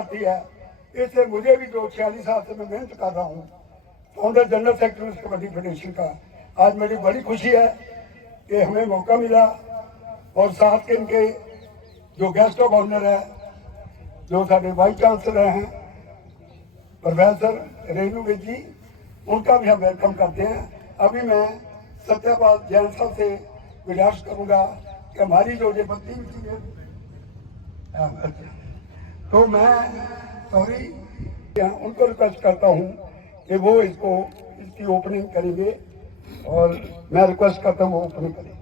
आती है। इससे मुझे भी जो 46 साल से मैं मेहनत कर रहा हूँ, founder general secretary kabaddi federation का, आज मेरी बड़ी खुशी है कि हमें मौका मिला। और साथ के इनके जो गेस्ट ऑफ ऑनर है, जो साढ़े वाइस चांसलर हैं प्रोफेसर रेणु विज जी, उनका भी हम वेलकम करते हैं। अभी मैं सत्यपाल जैन साहब से गुजारिश करूंगा कि हमारी जो ये बत्ती है, तो मैं सॉरी उनको रिक्वेस्ट करता हूं कि वो इसकी ओपनिंग करेंगे, और मैं रिक्वेस्ट करता हूं वो ओपनिंग करें।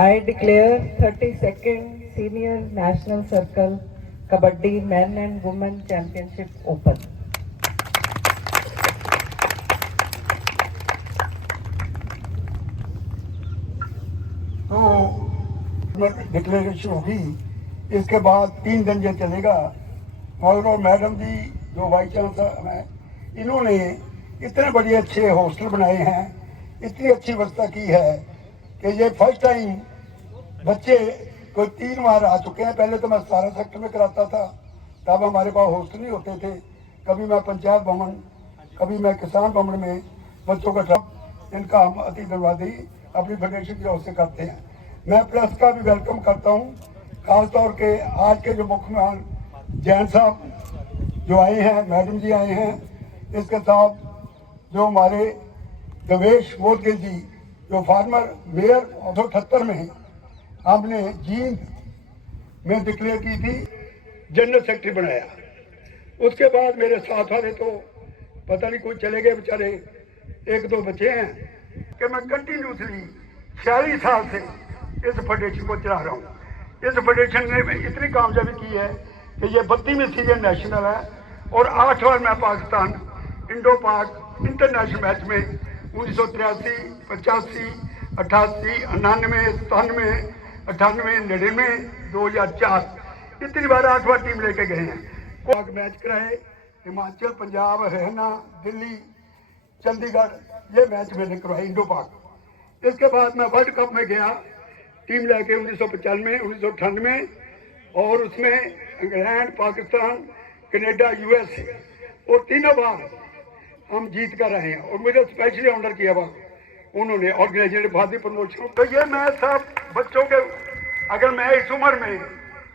I declare 32nd Senior National Circle Kabaddi Men and Women Championship open. तो डिक्लेरेशन होगी, इसके बाद 3 दिन ये चलेगा। और मैडम जी जो वाइस चांसलर हैं, इन्होंने इतने बड़े अच्छे हॉस्टल बनाए हैं, इतनी अच्छी व्यवस्था की है कि ये फर्स्ट टाइम बच्चे कोई 3 बार आ चुके हैं। पहले तो मैं 17 सेक्टर में कराता था, तब हमारे पास हॉस्टल नहीं होते थे। कभी मैं पंचायत भवन, कभी मैं किसान भवन में बच्चों का इनका हम अति धन्यवादी अपनी फेडरेशन की ओर से करते हैं। मैं प्रेस का भी वेलकम करता हूँ, खासतौर के आज के जो मुख्य मेहमान जैन साहब जो आए हैं, मैडम जी आए हैं, इसके साथ जो हमारे देवेश मोदगिल जी जो फार्मर मेयर 1978 में हमने जींद में डिक्लेयर की थी, जनरल सेक्रेटरी बनाया। उसके बाद मेरे साथ वाले तो पता नहीं कोई चले गए बेचारे, 1-2 बचे हैं कि मैं कंटिन्यूसली 46 साल से इस फेडरेशन को चला रहा हूँ। इस फेडरेशन ने इतनी कामयाबी की है कि ये 32वें सीनियर नेशनल है, और 8 बार मैं पाकिस्तान इंडो पाक इंटरनेशनल मैच में 1983, 85, 88, 99, 97, 98, 99, 2004 इतनी बार 8 बार टीम लेके गए हैं। पाक मैच कराए, हिमाचल, पंजाब, हरियाणा, दिल्ली, चंडीगढ़, ये मैच मैंने करवाए इंडो पाक। इसके बाद मैं वर्ल्ड कप में गया टीम लेके 1995, 1998, और उसमें इंग्लैंड, पाकिस्तान, कनाडा, यूएस, और 3 बार हम जीत कर रहे हैं। और मुझे स्पेशली ऑनर किया हुआ उन्होंने ऑर्गेनाइजेशन फादी प्रमोशन। तो ये मैं सब बच्चों के, अगर मैं इस उम्र में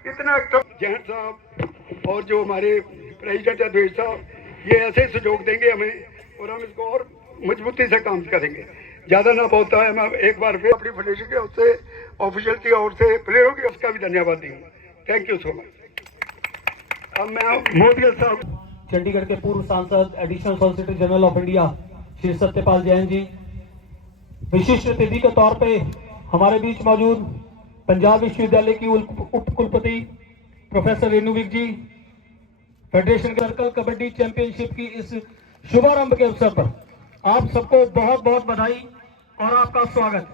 इतना जैन साहब और जो हमारे प्रेसिडेंट है देश साहब, ये ऐसे सहयोग देंगे हमें, और हम इसको और मजबूती से काम करेंगे। ज़्यादा ना बोलता है, मैं एक बार फिर अपनी फेडरेशन की ओर से, ऑफिशियल की ओर से, प्लेयरों की उसका भी धन्यवाद दूंगा। Thank you so much. अब मैं मोदी साहब, चंडीगढ़ के पूर्व सांसद, additional solicitor general of India Shri Satyapal Jain ji, विशिष्ट अतिथि के तौर पे हमारे बीच मौजूद पंजाब विश्वविद्यालय की उप कुलपति प्रोफेसर रेणु विज जी, फेडरेशन सर्कल कबड्डी चैंपियनशिप की इस शुभारंभ के अवसर पर आप सबको बहुत बहुत बधाई और आपका स्वागत।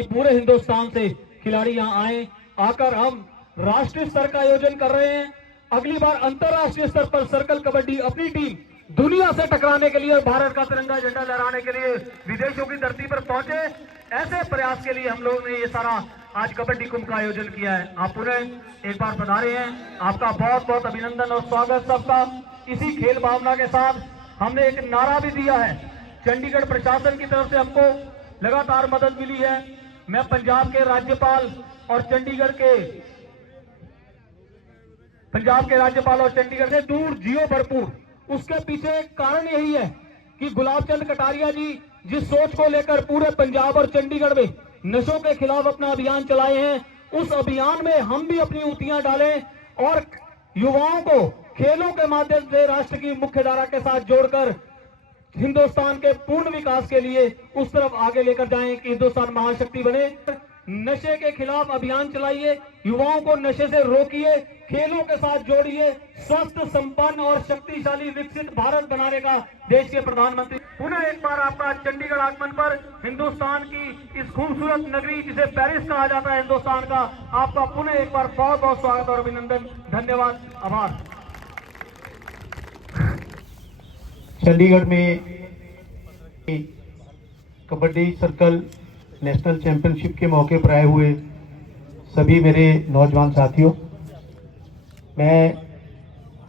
पूरे हिंदुस्तान से खिलाड़ी यहाँ आए, आकर हम राष्ट्रीय स्तर का आयोजन कर रहे हैं। अगली बार अंतरराष्ट्रीय स्तर पर सर्कल कबड्डी अपनी टीम दुनिया से टकराने के लिए, भारत का तिरंगा झंडा लहराने के लिए विदेशों की धरती पर पहुंचे, ऐसे प्रयास के लिए हम लोगों ने ये सारा आज कबड्डी कुंभ का आयोजन किया है। आप पुनः एक बार पधारे हैं, आपका बहुत बहुत अभिनंदन और स्वागत सबका। इसी खेल भावना के साथ हमने एक नारा भी दिया है, चंडीगढ़ प्रशासन की तरफ से हमको लगातार मदद मिली है। मैं पंजाब के राज्यपाल और चंडीगढ़ से दूर जियो भरपूर, उसके पीछे एक कारण यही है कि गुलाब चंद कटारिया जी जिस सोच को लेकर पूरे पंजाब और चंडीगढ़ में नशों के खिलाफ अपना अभियान चलाए हैं, उस अभियान में हम भी अपनी ऊतियां डालें और युवाओं को खेलों के माध्यम से राष्ट्र की मुख्य धारा के साथ जोड़कर हिंदुस्तान के पूर्ण विकास के लिए उस तरफ आगे लेकर जाएं कि हिंदुस्तान महाशक्ति बने। नशे के खिलाफ अभियान चलाइए, युवाओं को नशे से रोकिए, खेलों के साथ जोड़िए, स्वस्थ, संपन्न और शक्तिशाली विकसित भारत बनाने का देश के प्रधानमंत्री। पुनः एक बार आपका चंडीगढ़ आगमन पर हिंदुस्तान की इस खूबसूरत नगरी जिसे पेरिस कहा जाता है हिंदुस्तान का, आपका पुनः एक बार बहुत बहुत स्वागत और अभिनंदन। धन्यवाद, आभार। चंडीगढ़ में कबड्डी सर्कल नेशनल चैंपियनशिप के मौके पर आए हुए सभी मेरे नौजवान साथियों, मैं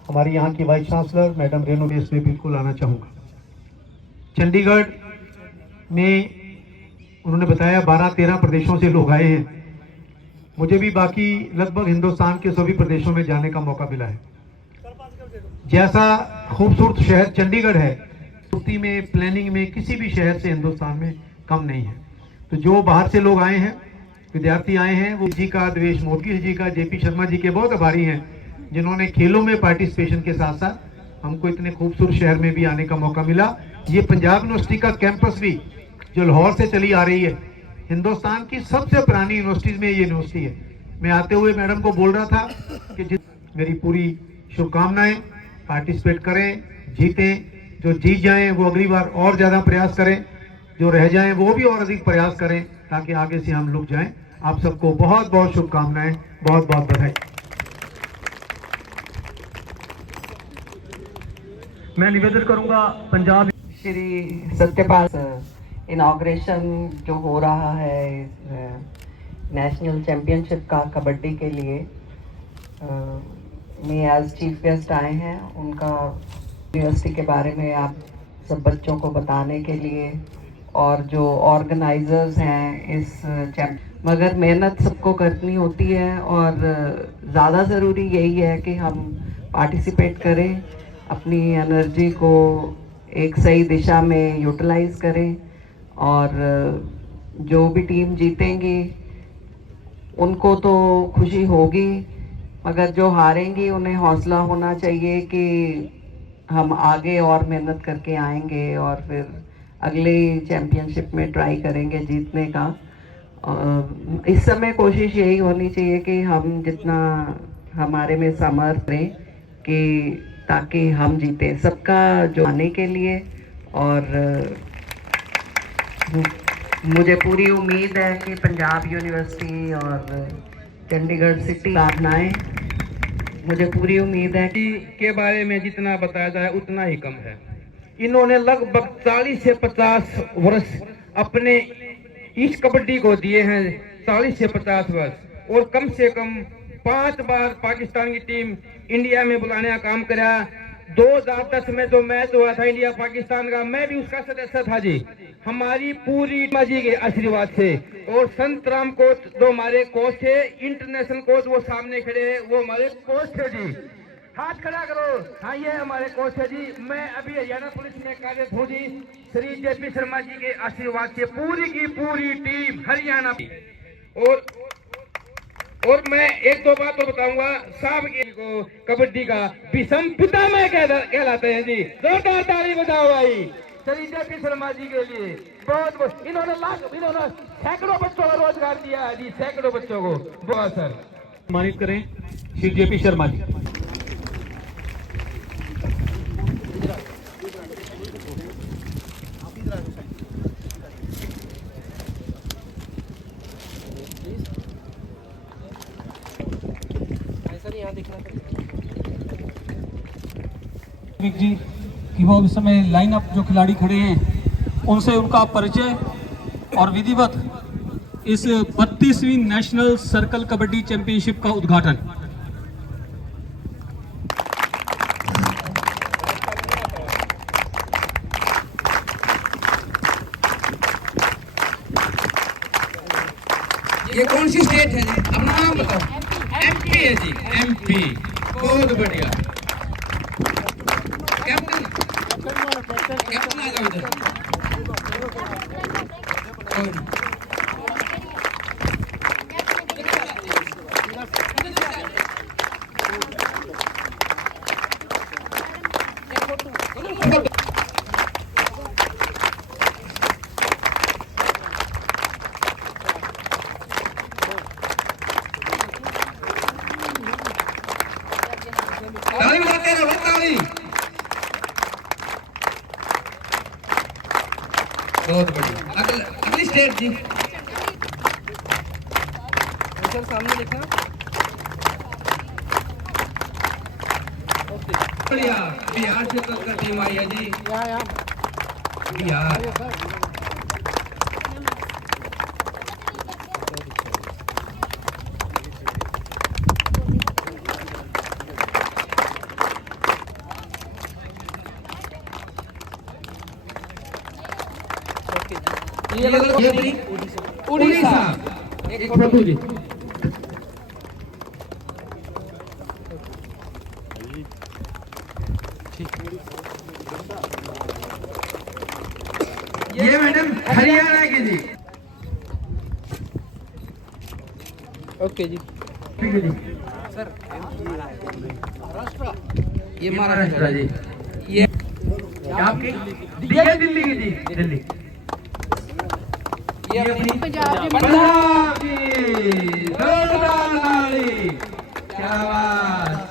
हमारी यहाँ की vice chancellor madam Renu base में बिल्कुल आना चाहूँगा। चंडीगढ़ में उन्होंने बताया 12-13 प्रदेशों से लोग आए हैं। मुझे भी बाकी लगभग हिंदुस्तान के सभी प्रदेशों में जाने का मौका मिला है। जैसा खूबसूरत शहर चंडीगढ़ है, खूबसूरती में, प्लानिंग में किसी भी शहर से हिंदुस्तान में कम नहीं है। तो जो बाहर से लोग आए हैं, विद्यार्थी आए हैं, वो जी का, देवेश मोदगी जी का, जेपी शर्मा जी के बहुत आभारी हैं, जिन्होंने खेलों में पार्टिसिपेशन के साथ साथ हमको इतने खूबसूरत शहर में भी आने का मौका मिला। ये पंजाब यूनिवर्सिटी का कैंपस भी जो लाहौर से चली आ रही है, हिंदुस्तान की सबसे पुरानी यूनिवर्सिटीज में ये यूनिवर्सिटी है। मैं आते हुए मैडम को बोल रहा था कि मेरी पूरी शुभकामनाएं, पार्टिसिपेट करें, जीतें, जो जीत जाएं वो अगली बार और ज्यादा प्रयास करें, जो रह जाएं वो भी और अधिक प्रयास करें, ताकि आगे से हम लोग जाएं। आप सबको बहुत बहुत शुभकामनाएं, बहुत बहुत बधाई। मैं निवेदन करूंगा पंजाब श्री सत्यपाल, इनॉग्रेशन जो हो रहा है नेशनल चैम्पियनशिप का कबड्डी के लिए, मैं एज चीफ गेस्ट आए हैं। उनका यूनिवर्सिटी के बारे में आप सब बच्चों को बताने के लिए, और जो ऑर्गेनाइजर्स हैं इस मगर मेहनत सबको करनी होती है, और ज़्यादा ज़रूरी यही है कि हम पार्टिसिपेट करें, अपनी एनर्जी को एक सही दिशा में यूटिलाइज करें, और जो भी टीम जीतेंगी उनको तो खुशी होगी, मगर जो हारेंगी उन्हें हौसला होना चाहिए कि हम आगे और मेहनत करके आएंगे और फिर अगले चैम्पियनशिप में ट्राई करेंगे जीतने का। इस समय कोशिश यही होनी चाहिए कि हम जितना हमारे में सामर्थ्य करें कि ताकि हम जीते, सबका जो आने के लिए। और मुझे पूरी उम्मीद है कि पंजाब यूनिवर्सिटी और चंडीगढ़ सिटी भावनाएं, मुझे पूरी उम्मीद है के बारे में जितना बताया जाए उतना ही कम है। इन्होंने लगभग 40 से 50 वर्ष अपने इस कबड्डी को दिए हैं, 40 से 50 वर्ष, और कम से कम 5 बार पाकिस्तान की टीम इंडिया में बुलाने का काम करा। 2010 में जो मैच हुआ था इंडिया पाकिस्तान का, मैं भी उसका सदस्य था जी। हमारी पूरी माजी के आशीर्वाद से, और संत राम कोच जो हमारे कोच थे, इंटरनेशनल कोच, वो सामने खड़े हैं, वो हमारे कोच थे जी। हाथ खड़ा करो, हाँ ये हमारे कोच है जी। मैं अभी हरियाणा पुलिस में कार्यरत हूँ जी, श्री जेपी शर्मा जी के आशीर्वाद से पूरी की पूरी टीम हरियाणा की। और मैं एक दो बात तो बताऊंगा, साहब को कबड्डी का विषम पितामह कहलाते हैं जी। जोरदार ताली बजाओ भाई श्री जेपी शर्मा जी के लिए। बहुत इन्होंने सैकड़ों बच्चों का रोजगार दिया है जी, सैकड़ों बच्चों को। बहुत सर सम्मानित करें श्री जेपी शर्मा जी। जी कि वो इस समय लाइन अप जो खिलाड़ी खड़े हैं उनसे उनका परिचय और विधिवत इस 32वीं नेशनल सर्कल कबड्डी चैंपियनशिप का उद्घाटन। ये कौन सी स्टेट है जी, अपना नाम बताओ। एमपी है जी, एमपी। बहुत बढ़िया। कैप्टन कैप्टन आ जाओ इधर। ताली बजाते रहो, ताली। बहुत बढ़िया। अगली स्टेट जी, सामने देखना। बढ़िया, बिहार से कल टीम आई है जी। बिहार ये उड़ीसा। एक फोटो जी। ये मैडम हरियाणा की जी। ओके जी। ठीक है जी। ये महाराष्ट्र जी। ये आपकी ये दिल्ली की जी। दिल्ली। ये अपनी पंजाब की जोरदार ताली। क्या बात।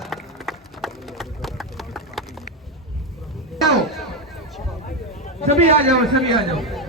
सभी आ जाओ, सभी आ जाओ।